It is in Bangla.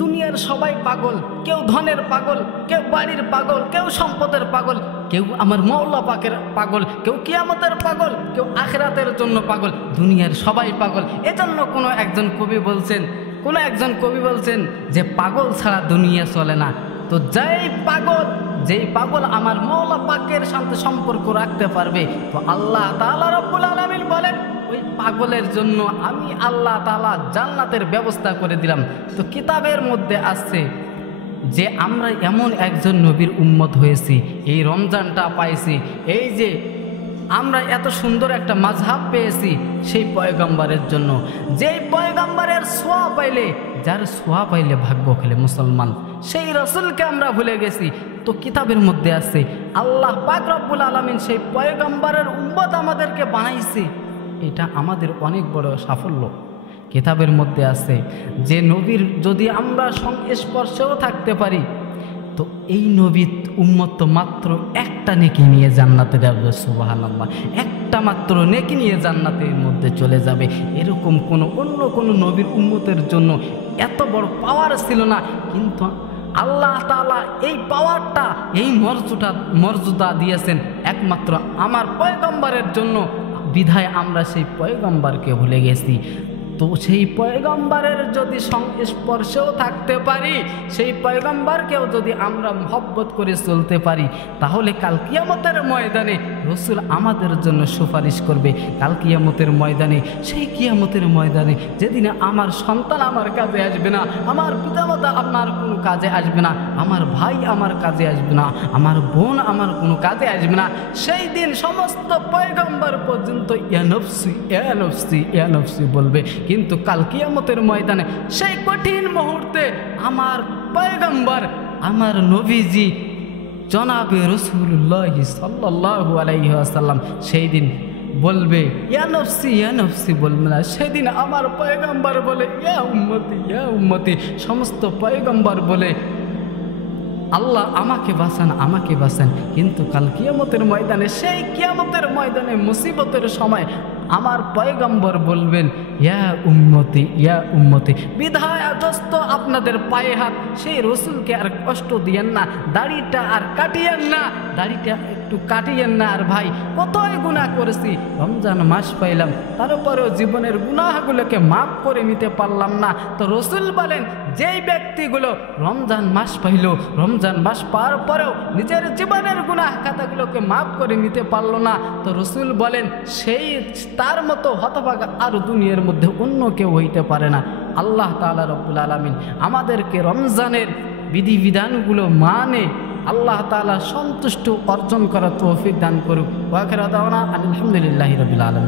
দুনিয়ার সবাই পাগল, কেউ ধনের পাগল, কেউ বাড়ির পাগল, কেউ সম্পদের পাগল, কেউ আমার মওলা পাকের পাগল, কেউ কিয়ামতের পাগল, কেউ আখিরাতের জন্য পাগল। দুনিয়ার সবাই পাগল। এজন্য কোনো একজন কবি বলছেন যে পাগল ছাড়া দুনিয়া চলে না। তো যেই পাগল আমার মওলা পাকের সাথে সম্পর্ক রাখতে পারবে, তো আল্লাহ তাআলা রব্বুল আলামিন বলেন ওই পাগলের জন্য আমি আল্লাহ তাআলা জান্নাতের ব্যবস্থা করে দিলাম। তো কিতাবের মধ্যে আছে যে আমরা এমন একজন নবীর উম্মত হয়েছি, এই রমজানটা পাইছি, এই যে আমরা এত সুন্দর একটা মাযহাব পেয়েছি সেই পয়গম্বরের জন্য, যেই পয়গম্বরের ছোঁয়া পাইলে, যার ছোঁয়া পাইলে ভাগ্য খেলে মুসলমান, সেই রাসূলকে আমরা ভুলে গেছি। তো কিতাবের মধ্যে আছে আল্লাহ পাক রব্বুল আলামিন সেই পয়গম্বরের উম্মত আমাদেরকে বানাইছে, এটা আমাদের অনেক বড় সাফল্য। কিতাবের মধ্যে আছে যে নবীর যদি আমরা সংস্পর্শেও থাকতে পারি, তো এই নবীর উম্মত তো মাত্র একটা নেকি নিয়ে জান্নাতে যাবে। সুবহানাল্লাহ, একটা মাত্র নেকি নিয়ে জান্নাতের মধ্যে চলে যাবে। এরকম অন্য কোনো নবীর উম্মতের জন্য এত বড় পাওয়ার ছিল না, কিন্তু আল্লাহ তাআলা এই পাওয়ারটা, এই মর্যাদা দিয়েছেন একমাত্র আমার পয়গম্বরের জন্য। বিধায় আমরা সেই পয়গম্বরকে ভুলে গেছি। তো সেই পয়গম্বরের যদি সংস্পর্শেও থাকতে পারি, সেই পয়গম্বরকেও যদি আমরা মহব্বত করে চলতে পারি, তাহলে কাল কিয়ামতের ময়দানে রাসূল আমাদের জন্য সুপারিশ করবে। কাল কিয়ামতের ময়দানে, সেই কিয়ামতের ময়দানে যেদিনে আমার সন্তান আমার কাজে আসবে না, আমার পিতামাতা আমার কোনো কাজে আসবে না, আমার ভাই আমার কাজে আসবে না, আমার বোন আমার কোনো কাজে আসবে না, সেই দিন সমস্ত পয়গম্বর পর্যন্ত ইয়া নফসি ইয়া নফসি ইয়া নফসি বলবে। কিন্তু কাল কিয়ামতের ময়দানে সেই কঠিন মুহূর্তে আমার পয়গম্বর, আমার নবীজি জনাবে রাসূলুল্লাহ সাল্লাল্লাহু আলাইহি ওয়াসাল্লাম সেই দিন বলবে ইয়া নফসি বলবে না, সেদিন আমার পয়গম্বর বলে ইয়া উম্মতি। সমস্ত পয়গম্বর বলে আল্লাহ আমাকে বাঁচান। কিন্তু কাল কিয়ামতের ময়দানে, সেই কিয়ামতের ময়দানে মুসিবতের সময় আমার পয়গম্বর বলবেন ইয়া উম্মতি। বিধায় দোস্ত আপনাদের পায়ে হাত, সেই রাসূলকে আর কষ্ট দিয়েন না, দাড়িটা আর কাটিয়েন না, দাড়িটা একটু কাটিয়েন না। আর ভাই, কতই গুনাহ করেছি, রমজান মাস পাইলাম, তারপরেও জীবনের গুনাহগুলোকে মাফ করে নিতে পারলাম না। তো রাসূল বলেন যেই ব্যক্তিগুলো রমজান মাস পাইল, রমজান মাস পাওয়ার পরেও নিজের জীবনের গুনাহ খাতাগুলোকে মাফ করে নিতে পারলো না, তো রাসূল বলেন সেই তার মতো হতভাগা আর দুনিয়ার মধ্যে অন্য কেউ হইতে পারে না। আল্লাহ তাআলা রব্বুল আলামিন আমাদেরকে রমজানের বিধিবিধানগুলো মানে আল্লাহ তাআলা সন্তুষ্ট অর্জন করার তৌফিক দান করুক। ওয়া আখিরু দাওয়ানা আলহামদুলিল্লাহি রাব্বিল আলামিন।